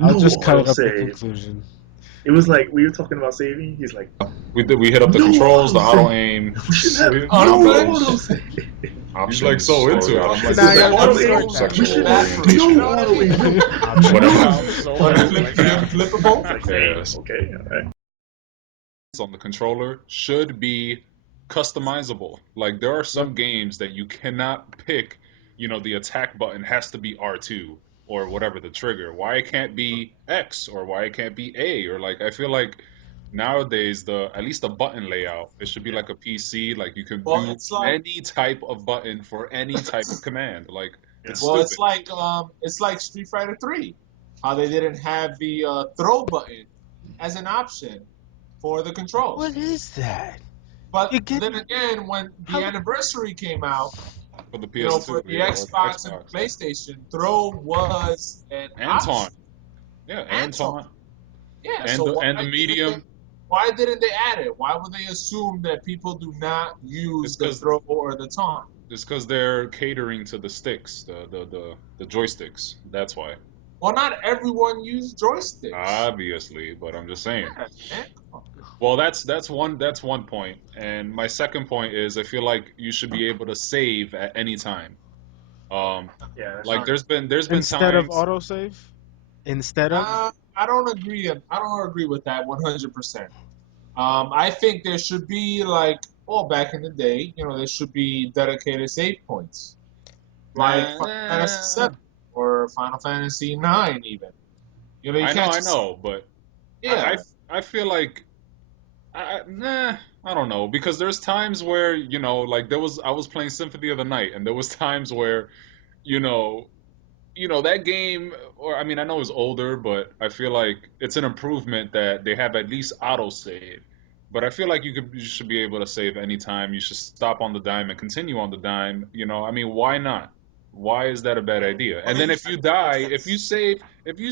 I'll No just cut it up to autosave. conclusion. It was like we were talking about saving. He's like, We hit up the no controls, the auto autosave. aim, We should have no combos, autosave. He's like Options so or into it. I'm like, Nah, this He's is like yeah, auto let's aim. start optional that. We sexual should or have orientation. no You know what I auto mean? aim. Optional. Whatever. sounds so Or the wrong flip, right the now. unflippable. Like, Yeah. damn. Okay. All right. On the controller should be customizable. Like there are some games that you cannot pick, the attack button has to be R2 or whatever the trigger. Why it can't be X or why it can't be A or like I feel like nowadays the at least the button layout it should be Yeah. like a PC like you can Well, do it's like any type of button for any type of command. Like Yeah. it's well, stupid. it's like Street Fighter 3, how they didn't have the throw button as an option for the controls. What is that? But You get then again, when the how? anniversary came out, For the for PS2, the yeah, or the Xbox and Xbox. PlayStation, throw was an Anton. option. Yeah, Anton. Anton. Yeah. And So the medium. why didn't they add it? Why would they assume that people do not use It's the because throw or the taunt? It's because they're catering to the sticks, the joysticks. That's why. Well, not everyone used joysticks. Obviously, but I'm just saying. Yeah, man. Well, that's one point, and my second point is I feel like you should be able to save at any time. Um, Yeah. That's like true. there's been Instead of times. autosave? Instead of? I don't agree. I don't agree with that 100%. I think there should be like, well, back in the day, there should be dedicated save points, like Final Fantasy Nah, 7 or Final Fantasy 9, even. You can't I just, know, but I, yeah. I feel like I don't know because there's times where like I was playing Symphony of the Night and there was times where you know that game, or I mean, I know it's older, but I feel like it's an improvement that they have at least auto save. But I feel like you should be able to save anytime. You should stop on the dime and continue on the dime. I mean, why not? Why is that a bad idea? Well, And then you if should you be able die, to. if you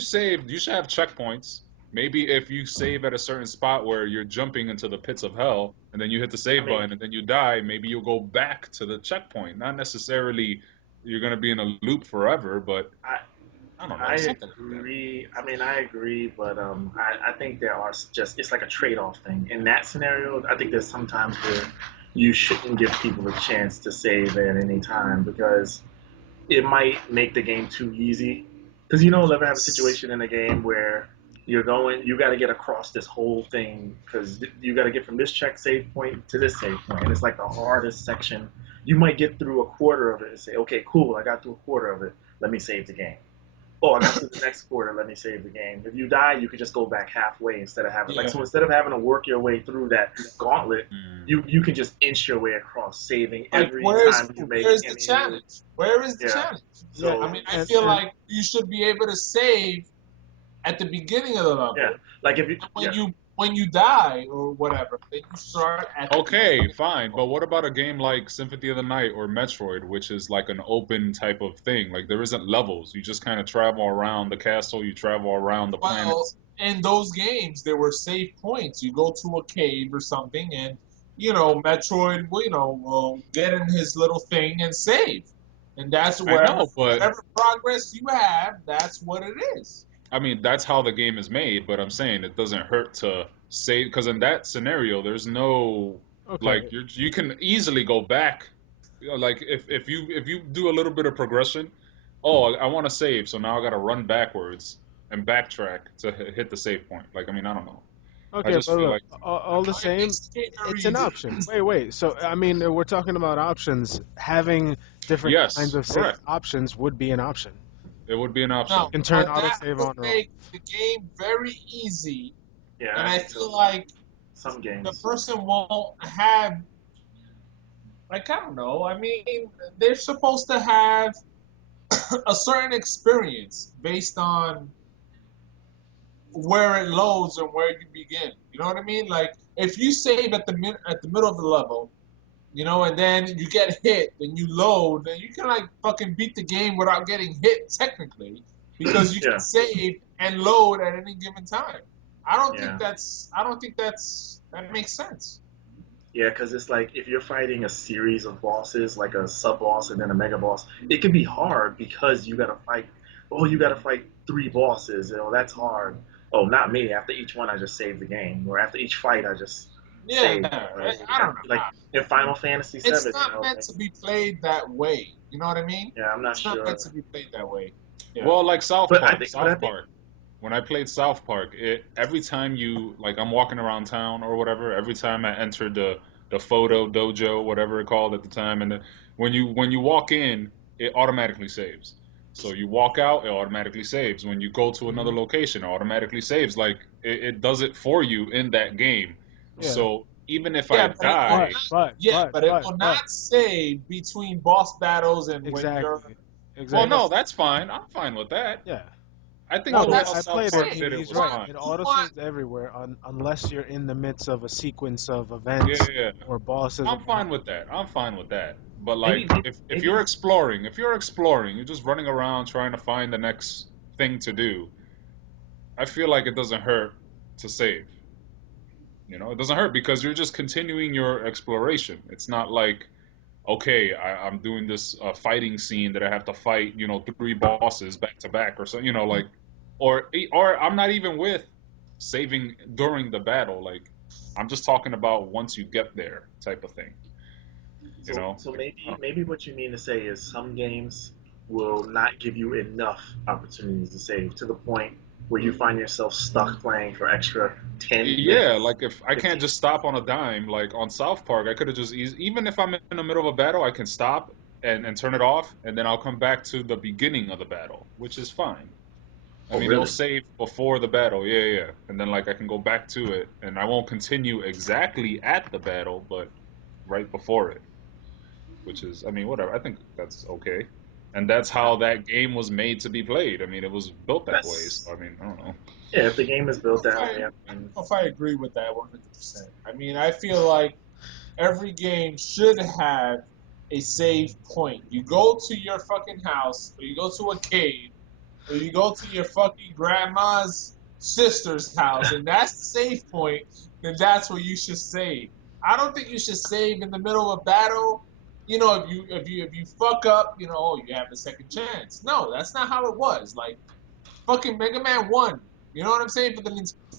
save, you should have checkpoints. Maybe if you save at a certain spot where you're jumping into the pits of hell, and then you hit the I save mean, button, and then you die, maybe you'll go back to the checkpoint. Not necessarily you're gonna be in a loop forever, but I I don't know, I something like that. agree. I mean, I agree, but I think there are just it's like a trade-off thing. In that scenario, I think there's sometimes where you shouldn't give people a chance to save at any time because it might make the game too easy. Because never have a situation in a game where you got to get across this whole thing because you got to get from this check save point to this save point, and it's like the hardest section. You might get through a quarter of it and say, okay, cool, I got through a quarter of it. Let me save the game. Oh, I got to the next quarter. Let me save the game. If you die, you could just go back halfway instead of having Yeah. so instead of having to work your way through that gauntlet, Mm. you can just inch your way across, saving Like, every where's time you make where's the any new. challenge? Where is the Yeah. challenge? Yeah, I So mean, I and feel and like you should be able to save at the beginning of the yeah, level, like if you and yeah when you die or whatever, then you start at the Okay, beginning of the fine, level. but what about a game like Symphony of the Night or Metroid, which is like an open type of thing? Like there isn't levels. You just kind of travel around the castle, you travel around the Well, planets. in those games, there were save points. You go to a cave or something, and Metroid, will get in his little thing and save, and that's I wherever know, but whatever progress you have, that's what it is. I mean that's how the game is made. But I'm saying it doesn't hurt to save because in that scenario, there's no like okay. you can easily go back. Like if you do a little bit of progression, oh, I want to save, so now I got to run backwards and backtrack to hit the save point. Like I mean, I don't know. I Okay, just but feel look, like all the It same, makes the game very it's an easy. option. Wait, wait. So, I mean, we're talking about options. Having different kinds yes, of save correct. options would be an option. It would be an No, option. You can turn but that autosave would on or off. make the game very easy, yeah and I I think so. feel like Some the games. person won't have, like, I don't know. I mean, they're supposed to have a certain experience based on where it loads and where you begin. You know what I mean? Like, if you save at at the middle of the level, and then you get hit, then you load, then you can like fucking beat the game without getting hit technically, because you can Yeah, save and load at any given time. yeah, I don't think that makes sense. yeah. Because it's like if you're fighting a series of bosses, like a sub boss and then a mega boss, it can be hard because you got to fight oh, you got to fight 3 bosses. That's hard. Oh, not me. After each one, I just save the game, or after each fight, I just Yeah, save. I don't know. Like in Final Fantasy It's VII, not meant to be played that way. You know what I mean? yeah, I'm not It's not meant sure, to be played that way. Yeah. Well, like South but Park, I South think Park. When I played South Park, every time you like I'm walking around town or whatever, every time I enter the photo dojo, whatever it called at the time, and when you walk in, it automatically saves. So you walk out, it automatically saves. When you go to another Mhm. location, it automatically saves. Like it does it for you in that game. Yeah. So even if I Yeah, but it will But die, not. but Yeah, but but it but will but not save between boss battles and when you're exactly. well, in a. no, Exactly. that's fine. I'm fine with that. Yeah. I think No, Well, the way but how that's I what I'm South played it. Park saying. He, did it he's was right. fine. It You auto want saves everywhere unless you're in the midst of a sequence of Yeah, events yeah, yeah. or bosses or I'm what fine have with you. that. I'm fine with that. But like, maybe if you're maybe exploring, you're just running around trying to find the next thing to do. I feel like it doesn't hurt to save. It doesn't hurt because you're just continuing your exploration. It's not like, okay, I'm doing this fighting scene that I have to fight, 3 bosses back to back or so, like, or I'm not even with saving during the battle. Like, I'm just talking about once you get there type of thing. so Like, I maybe don't maybe what you mean to say is some games will not give you enough opportunities to save to the point where you find yourself stuck playing for extra 10 Yeah, minutes, like if I can't 15. just stop on a dime, like on South Park, I could have just even if I'm in the middle of a battle, I can stop and turn it off, and then I'll come back to the beginning of the battle, which is fine. I Oh, mean, it'll really? save before the battle, yeah, yeah, and then like I can go back to it, and I won't continue exactly at the battle, but right before it, which is, I mean, whatever. I think that's okay, and that's how that game was made to be played. I mean, it was built that way, That's so I mean, I don't know. Yeah. If the game is built that way, I don't know if I agree with that 100%. I mean, I feel like every game should have a save point. You go to your fucking house, or you go to a cave, or you go to your fucking grandma's sister's house, and that's the save point, then that's where you should save. I don't think you should save in the middle of a battle. If you fuck up, oh, you have a second chance. No, that's not how it was. Like fucking Mega Man 1. You know what I'm saying? For the Nintendo, you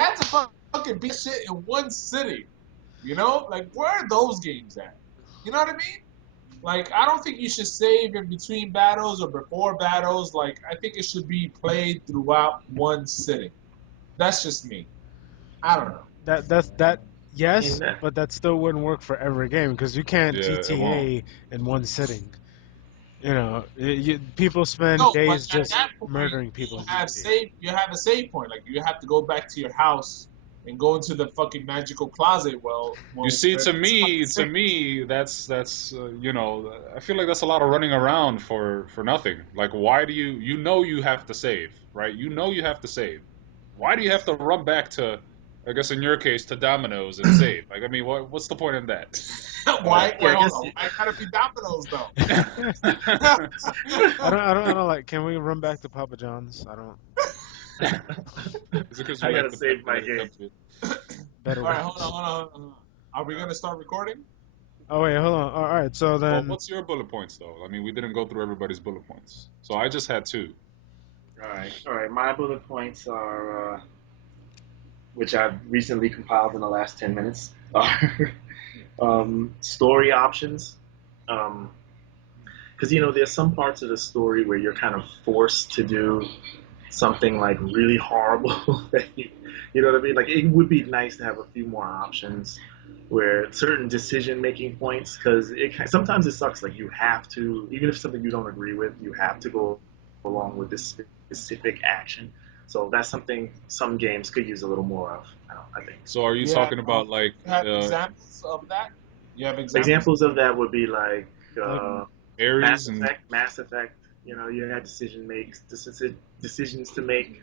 had to fucking beat shit in one sitting. Like where are those games at? You know what I mean? Like I don't think you should save in between battles or before battles. Like I think it should be played throughout one sitting. That's just me. I don't know. That in yes, that. but that still wouldn't work for every game because you can't Yeah, it won't. GTA in one sitting. People spend No, but days at just that point murdering you people in have GTA. save. You have a save point. Like you have to go back to your house and go into the fucking magical closet. You see, Where it's not the to same. me, that's I feel like that's a lot of running around for nothing. Like, why do you have to save, right? You know you have to save. Why do you have to run back to, I guess in your case, to Domino's and save? Like, I mean, what's the point in that? Why? Yeah, Wait, I hold guess. on. Why gotta be Domino's though? I don't like. Can we run back to Papa John's? I don't. Is it because you I like gotta the save my pepperoni game. pepsi? Better All right, hold on, wings. hold on, hold on. Are we gonna start recording? Oh wait, hold on. All right, so Well, then what's your bullet points though? I mean, we didn't go through everybody's bullet points, so I just had two. All right. My bullet points are, which I've recently compiled in the last 10 minutes, are story options. Um, because there's some parts of the story where you're kind of forced to do something like really horrible that you know what I mean? Like it would be nice to have a few more options where certain decision making points, because sometimes it sucks. Like you have to, even if it's something you don't agree with, you have to go along with this specific action. So that's something some games could use a little more of. I think So, are you You have talking about like you have examples of that? You have examples? examples of that would be like like Aries and Mass Effect. You had decisions to make.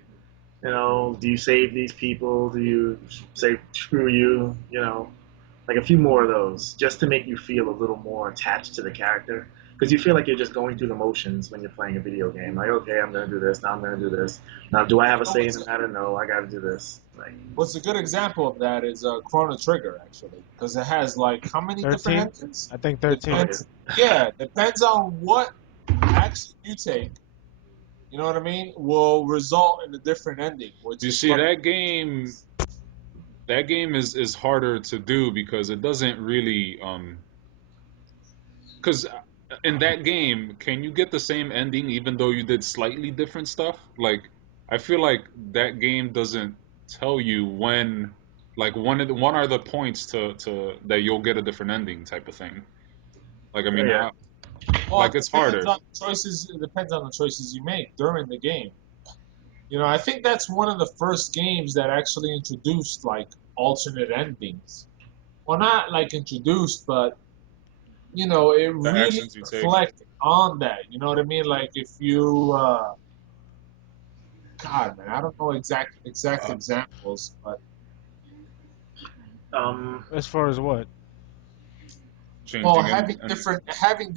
Do you save these people? Do you say screw you? Like a few more of those, just to make you feel a little more attached to the character. Because you feel like you're just going through the motions when you're playing a video game. Like, okay, I'm gonna do this. Now I'm gonna do this. Now, do I have You a know say in the matter? No, I got to do this. Like, what's a good example of that is Chrono Trigger actually, because it has like how many different 13. engines? I think oh 13. yeah, Depends. Yeah, depends on what action you take. you know what I mean, will result in a different ending, which You is see, fucking. that game is harder to do because it doesn't really because in that game, can you get the same ending even though you did slightly different stuff? Like, I feel like that game doesn't tell you when, like, one are the points to that you'll get a different ending type of thing. Like, I Oh mean, yeah. Well, like it's it depends harder. on choices. It depends on the choices you make during the game. You know, I think that's one of the first games that actually introduced like alternate endings. Well, not like introduced, but you know, it The really actions you take. reflected on that. You know what I mean? Like if you, God, man, I don't know exact examples, but As far as what? well, Changing having endings.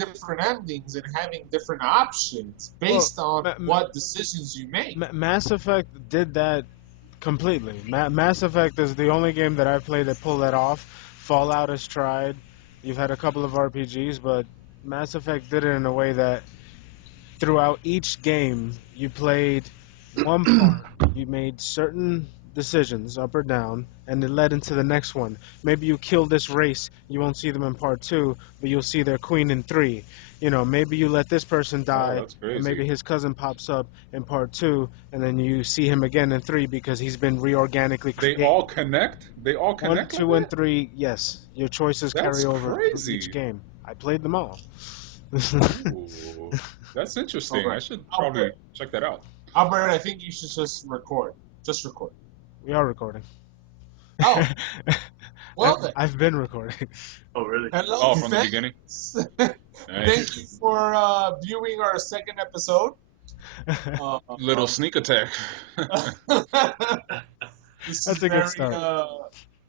different endings and having different options Well, based on Ma- Ma- what decisions you make. Mass Effect did that completely. Mass Effect is the only game that I've played that pulled that off. Fallout has tried. You've had a couple of RPGs, but Mass Effect did it in a way that throughout each game you played one part, you made certain decisions up or down, and it led into the next one. Maybe you kill this race, you won't see them in part two, but you'll see their queen in three. You know, maybe you let this person Oh, die, that's and crazy. maybe his cousin pops up in part two, and then you see him again in three because he's been reorganically They all created. connect. They all One, connect like two, and that. three, yes, your choices That's carry over through each crazy. game. I played them all. Ooh, that's All interesting. I right, should Albert, probably check that out. Albert, I think you should just record. Just record. We are recording. Oh, well then. I've been recording. Oh really? Hello, Oh, from the beginning. fans. Thank you Nice. for viewing our second episode. Little Um, sneak attack. this is That's a good very, start.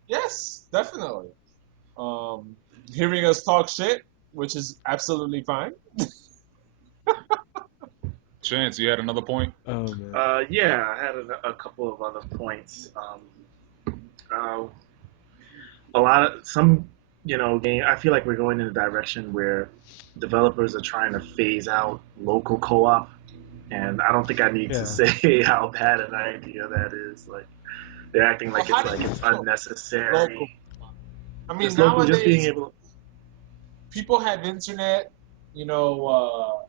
yes, definitely. Um, hearing us talk shit, which is absolutely fine. Chance, you had another point? Oh man. Yeah, I had a couple of other points. Uh, a lot of some, game. I feel like we're going in a direction where developers are trying to phase out local co-op, and I don't think I need to Yeah. say how bad an idea that is. Like they're acting Well, like how it's do like you it's feel local? unnecessary. I mean, Just local, just being nowadays able. people have internet. You know,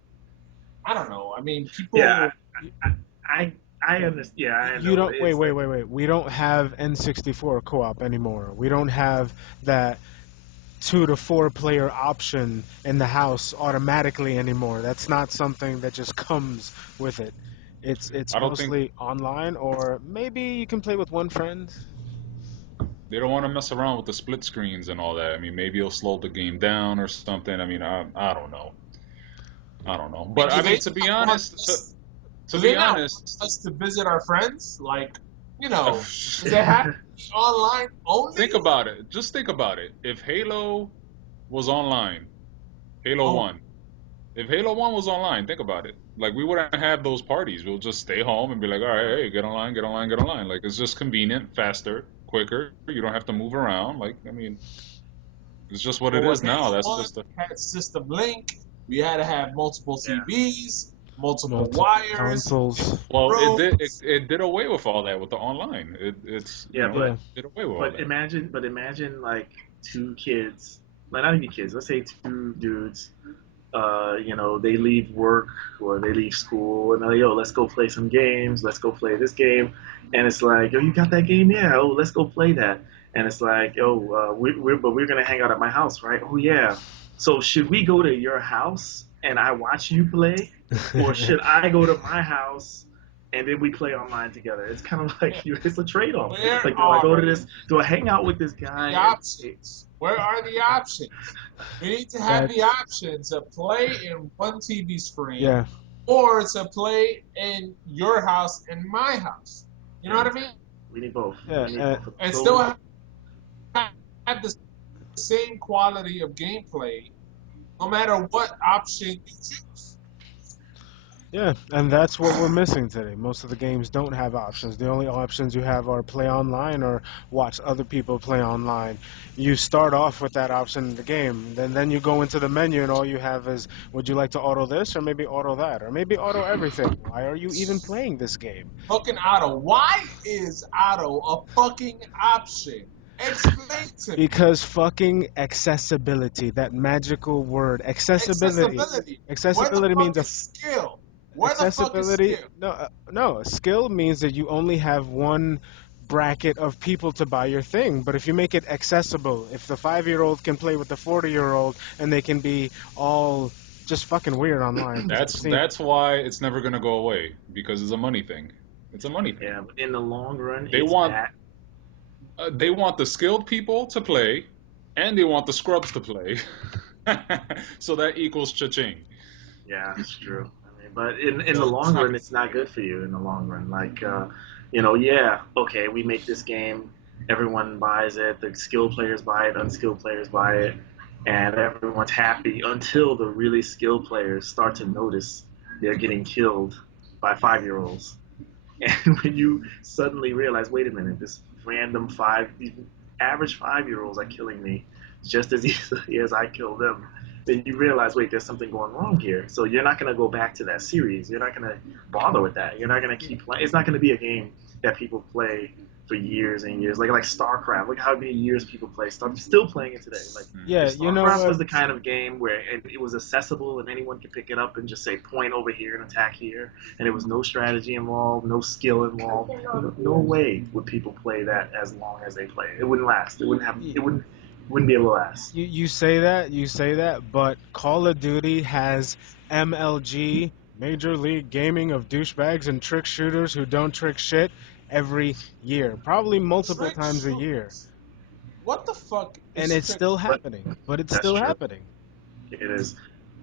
I don't know. I mean, Yeah, people. You, I understand. Yeah, I you know. don't wait, It's wait, like wait, wait. We don't have N64 co-op anymore. We don't have that 2 to 4 player option in the house automatically anymore. That's not something that just comes with it. It's I don't think mostly online, or maybe you can play with one friend. they don't want to mess around with the split screens and all that. I mean, maybe it'll slow the game down or something. I mean, I don't know. I don't know. I mean, But I mean, to be honest, to do be they not want honest, us to visit our friends? Like, you know, does it have to be online think only? about it. Just think about it. If Halo was online, Halo Oh, 1, if Halo 1 was online, think about it. Like, we wouldn't have those parties. We'll just stay home and be like, all right, hey, get online, get online, get online. Like, it's just convenient, faster, quicker. You don't have to move around. Like, I mean, it's just what but it with is now. Halo That's 1, just the. we had System Link. We had to have multiple yeah, TVs, multiple Multiple wires in consoles. Well, rooms. it did away with all that with the online. It's yeah, Yeah. did away with all but that. imagine like two kids, like not even kids. Let's say two dudes. They leave work or they leave school and they're like, yo, let's go play some games. Let's go play this game. And it's like, yo, you got that game? Yeah. Oh, let's go play that. And it's like, yo, but we're gonna hang out at my house, right? Oh yeah. So should we go to your house and I watch you play, or should I go to my house and then we play online together? It's kind of like it's a trade off. Where Like, do I are go to this? Do I hang out with this guy the and options? Where are the options? We need to have the That's option to play in one TV screen yeah. or to play in your house and my house. You know yeah, what I mean? exactly. We need both. Yeah. We need both of And still those. have the same quality of gameplay no matter what option you choose. Yeah, and that's what we're missing today. Most of the games don't have options. The only options you have are play online or watch other people play online. You start off with that option in the game, then you go into the menu and all you have is would you like to auto this or maybe auto that or maybe auto everything? Why are you even playing this game? Fucking auto. Why is auto a fucking option? Explain to me. Because fucking accessibility, that magical word, accessibility. Accessibility. Where the Accessibility fuck means is skill? Where the fuck is accessibility. skill? No. Skill means that you only have one bracket of people to buy your thing. But if you make it accessible, if the 5-year-old can play with the 40-year-old and they can be all just fucking weird online, because I've That's seen. that's why it's never gonna go away because it's a money thing. It's a money thing. Yeah, but in the long run, They it's want bad. they want the skilled people to play, and they want the scrubs to play. So that equals cha-ching. Yeah, it's true. I mean, but in the Yo, long run, Travis. it's not good for you in the long run. Like, yeah, okay, we make this game, everyone buys it, the skilled players buy it, unskilled players buy it, and everyone's happy until the really skilled players start to notice they're getting killed by 5-year-olds. And when you suddenly realize, wait a minute, this random these average 5-year-olds are killing me just as easily as I kill them, then you realize, wait, there's something going wrong here. So you're not going to go back to that series. You're not going to bother with that. You're not going to keep playing. It's not going to be a game that people play for years and years. Like StarCraft. Look how many years people play. Still playing it today. Like Mm. Yeah, if you know StarCraft what? was the kind of game where it was accessible and anyone could pick it up and just say point over here and attack here, and there was no strategy involved, no skill involved, no way would people play that as long as they play it. It wouldn't last. It wouldn't have. It wouldn't be able to last. You say that, but Call of Duty has MLG, Major League Gaming of douchebags and trick shooters who don't trick shit every year, probably multiple Trick times a year, shooters. What the fuck and is it's trick still But shooter? happening. But it's that's still true. happening. It is.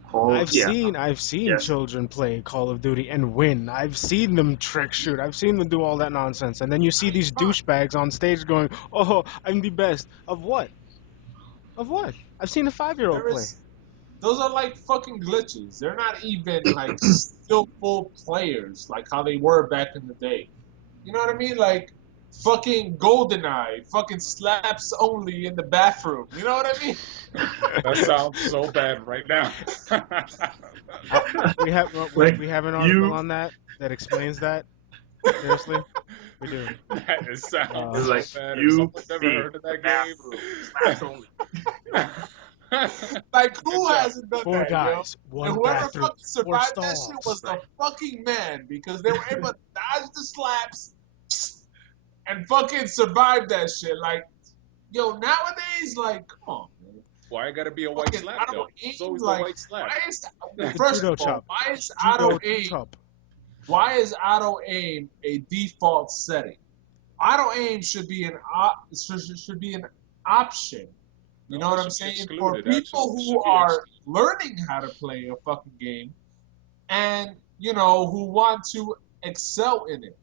Call. Yeah. I've seen Yes. children play Call of Duty and win. I've seen them trick shoot. I've seen them do all that nonsense, and then you see I these fine. douchebags on stage going, "Oh, I'm the best." Of what? Of what? I've seen a 5-year-old There play. is those are like fucking glitches. They're not even like skillful players like how they were back in the day. You know what I mean? Like fucking GoldenEye, fucking slaps only in the bathroom. You know what I mean? That sounds so bad right now. I, we have like we have an article you on that that explains that. Seriously, we do. That is sounds is Uh, so like bad. If you someone's never being heard of the that game, bathroom slaps only. Like good who job. hasn't done four that, yo? guys, And one whoever bathroom, fucking four survived that shit stalls. was the fucking man because they were able to dodge the slaps and fucking survive that shit. Like, yo, nowadays, like, come on, man. Why I gotta be a white Fucking slap auto though? It's aim, always the like, white slap. why is The first of judo all, chop, why is auto judo aim? chop. Why is auto aim a default setting? Auto aim should be an option. You know No, it what I'm should be saying? For excluded. Actually, people it who should be are excluded. learning how to play a fucking game and you know who want to excel in it.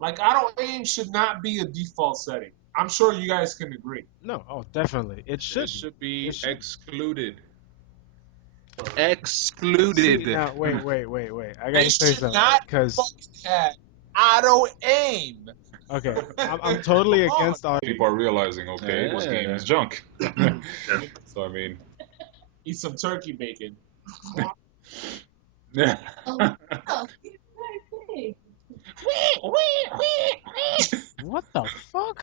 Like auto aim should not be a default setting. I'm sure you guys can agree. No, oh, definitely, it It shouldn't. should It be should. excluded. See Excluded. now, wait. I They gotta say should something, not cause fucking have auto aim. okay, I'm Come totally on. against auto. People are realizing, okay, this game Yeah. is junk. Yeah. So I mean, Eat some turkey bacon. yeah. What the fuck?